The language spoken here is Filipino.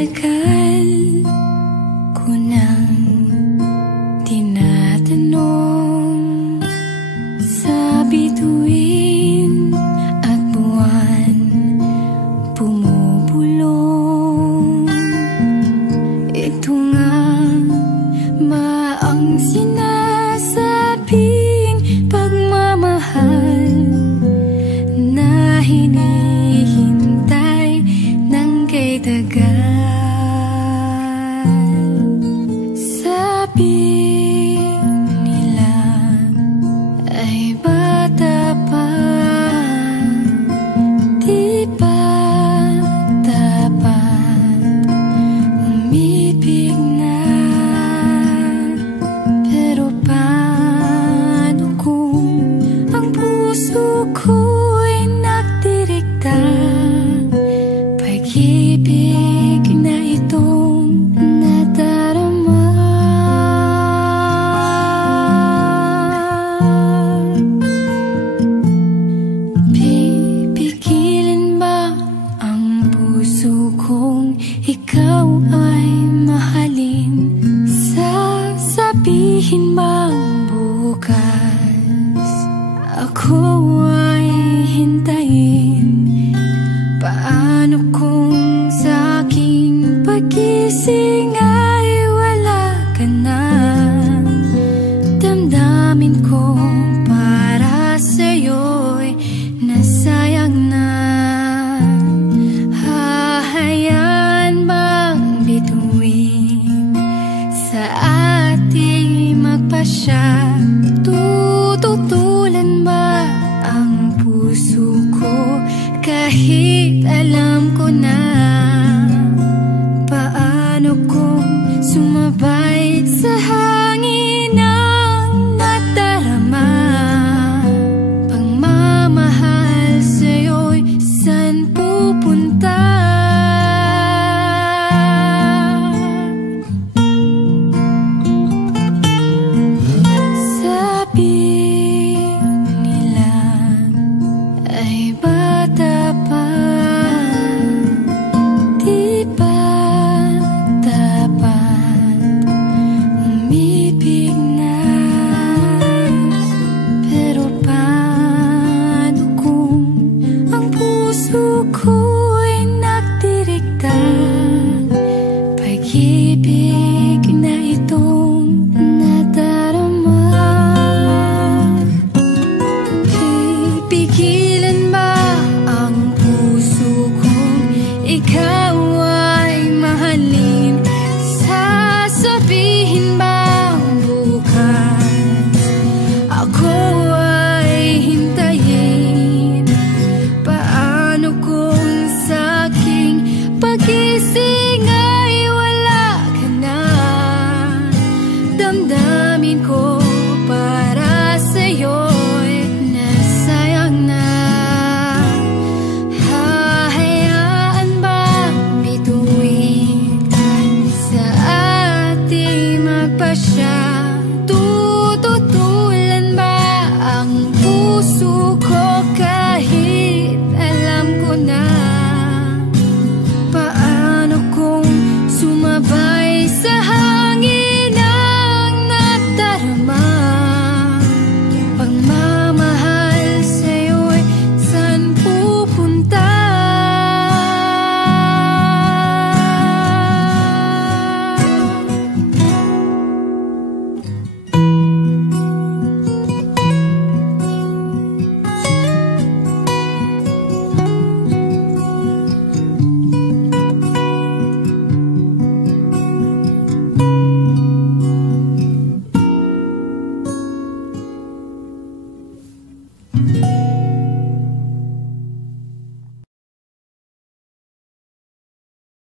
tagal ko nang tinatanong sa bituin at buwan bumubulong. Ito nga ba ang sinasabing pagmamahal na hinihintay ng kay tagal? Sabi nila ay bata pa, di ba dapat umibig na? Pero paano kung ang puso ko'y nagdirikta? Pag-ibig na itong nadarama. Pipigilan ba ang puso kong ikaw ay mahalin? Sasabihin bang bukas ako ay hintayin? Paano kung sa aking pagising ay wala ka na? Damdamin ko para sa'yo'y nasayang na. Hahayaan bang bituin sa ating magpasya? Tututulan ba ang puso ko kahit alam ko na